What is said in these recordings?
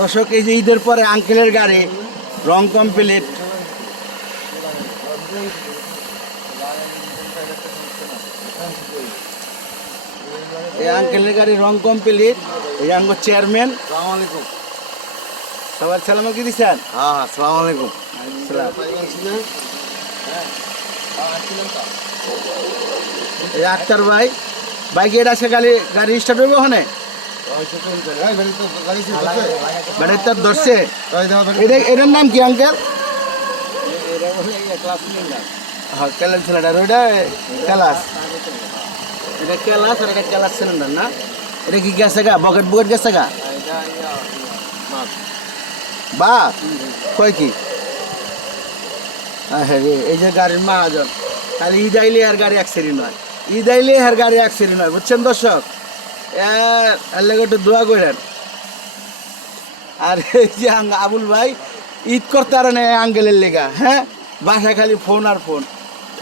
দর্শক এই যে ঈদের পরে আঙ্কেলের গাড়ি রং কমপ্লিট। এই আঙ্কেলের গাড়ি রং কমপ্লিট। এই আঙ্গ চেয়ারম্যান। আসসালামু আলাইকুম। সবার সালামও কি দিচ্ছেন? হ্যাঁ আসসালামু আলাইকুম। এই আক্তার ভাই বাইক এটা সে গাড়ি স্টার্ট হইব ওখানে ব্যাটারি তার ধরছে। এটার নাম কি আঙ্কেল? হ্যাঁ ক্যালাস সিলিন্ডার। ওইটা ক্যালাস, এটা ক্যালাস আর এটা ক্যালাস সিলিন্ডার না? এটা কি গেছে গা? বকেট বুকেট গেছে গা? বা কয় কি? হ্যাঁ রে, এই যে গাড়ির মাহাজন খালি ঈদ আইলে আর গাড়ি অ্যাক্সিডেন্ট হয়, ঈদ আইলে আর গাড়ি অ্যাক্সিডেন্ট হয়, বুঝছেন দর্শক? এর লেগে একটু দোয়া করেন। আর এই যে আবুল ভাই ঈদ করতে আর নেই আঙ্কেলের লেগা, হ্যাঁ বাসায় খালি ফোন আর ফোন,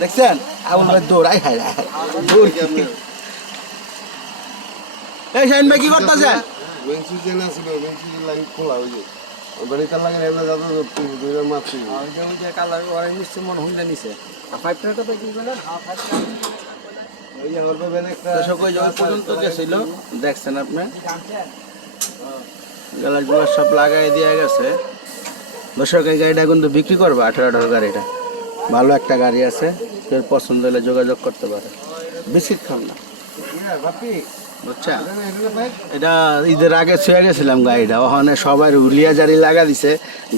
দেখছেন? আবুল ভাই দৌড়াই হায় দৌড়। এই শাহিন ভাই কি করতেছেন? দেখছেন আপনি গ্লাসগুলো সব লাগাই দিয়ে গেছে। দর্শক এই গাড়িটা কিন্তু বিক্রি করবো, 18 গাড়িটা ভালো একটা গাড়ি আছে, কেউ পছন্দ হলে যোগাযোগ করতে পারে। বিস্কিট খাম না বুঝছেন? এটা ঈদের আগে ছুঁয়ে গেছিলাম গাড়িটা, ওখানে সবাই উলিয়া জারি লাগা দিছে।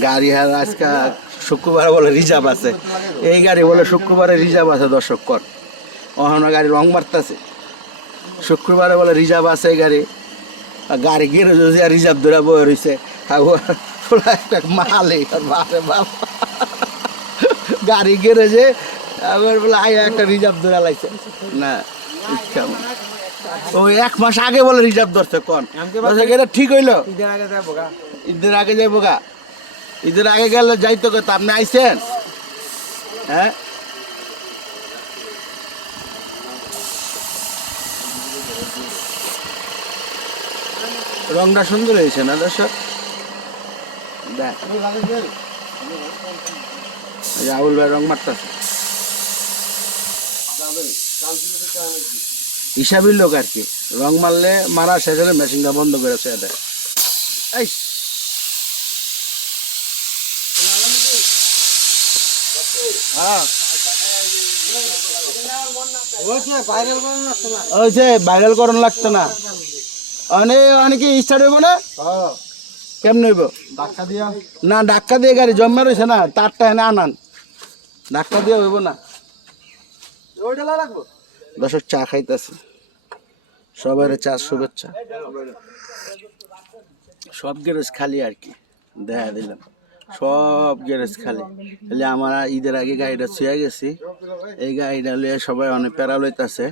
গাড়ি আর আজকে শুক্রবার বলে রিজার্ভ আছে, এই গাড়ি বলে শুক্রবারে রিজার্ভ আছে। দর্শক কর ওখানে গাড়ি রং মারতেছে, শুক্রবারে বলে রিজার্ভ আছে এই গাড়ি। গাড়ি গিয়ে রিজার্ভ ধরে বয়ে রয়েছে একটা মালে বাপ গাড়ি গেরেছে আবার বলে আয় একটা রিজার্ভ ধরে লাগছে না। ইচ্ছা ওই 1 মাস আগে বলে রিজার্ভ ধরছে কোন এটা ঠিক হইলো? ঈদের আগে যাইবো গা, ঈদের আগে গেলে যাইতো কথা। আপনি আইছেন? হ্যাঁ রংটা সুন্দর হয়েছে না দর্শক? দেখ রাহুল ভাই রং মারতেছে, হিসাবের লোক আর কি। রং মারলে মারা শেষ হলে মেশিনটা বন্ধ করেছে। এটা ভাইরাল করণ লাগতো না, অনেকে স্টার্ট হইব না? কেমন হইব? ধাক্কা দিয়া না, ধাক্কা দিয়ে গাড়ি জমা রয়েছে না, তারটা এনে আনান, ধাক্কা দিয়ে হইব না। দর্শক চা খাইতেছে, সবার চা শুভেচ্ছা। সব গ্যারেজ খালি আর কি, দেখা দিলাম সব গ্যারেজ খালি। তাহলে আমরা ঈদের আগে গাড়িটা ছুঁয়ে গেছি, এই গাড়িটা লইয়ে সবাই অনেক প্যারা লইতেছে।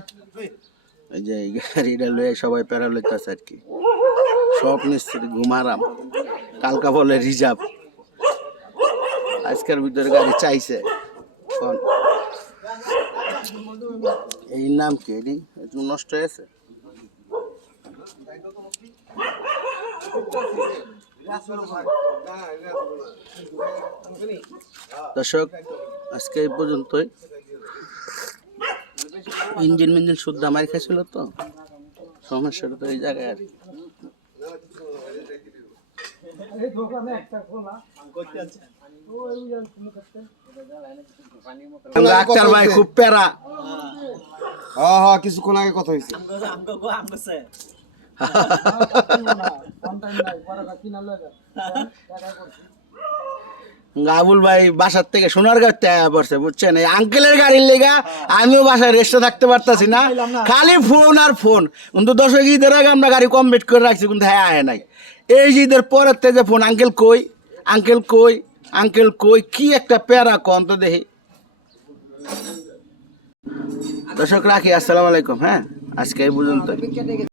এই যে এই গাড়িটা লইয়ে সবাই প্যারা লইতেছে আর কি। সব মিস্ত্রি ঘুমারাম, কালকা বলে রিজার্ভ, আজকের ভিতরে গাড়ি চাইছে। এই নাম কি? এটি একটু নষ্ট হয়েছে। দর্শক আজকে এই পর্যন্তই। ইঞ্জিন মিঞ্জিন শুদ্ধ আমার খাইছিল তো, সমস্যাটা তো এই জায়গায় আর কি। আক্তার ভাই খুব প্যারা। কিছুক্ষণ আগে কথা হয়েছে। আবুল ভাই বাসার থেকে সোনার গাড়িতে পড়ছে, বুঝছেন? এই আঙ্কেলের গাড়ির লেগা আমিও বাসায় রেস্টে থাকতে পারতাছি না, খালি ফোন আর ফোন। কিন্তু দর্শক ঈদের আগে আমরা গাড়ি কমপ্লিট করে রাখছি, কিন্তু হ্যাঁ আয় নাই। এই যে ঈদের পরের থেকে ফোন, আঙ্কেল কই, আঙ্কেল কই, আঙ্কেল কই, কি একটা প্যারা কন তো দেখি। দর্শক রাখি, আসসালামু আলাইকুম। হ্যাঁ আজকে এই পর্যন্ত।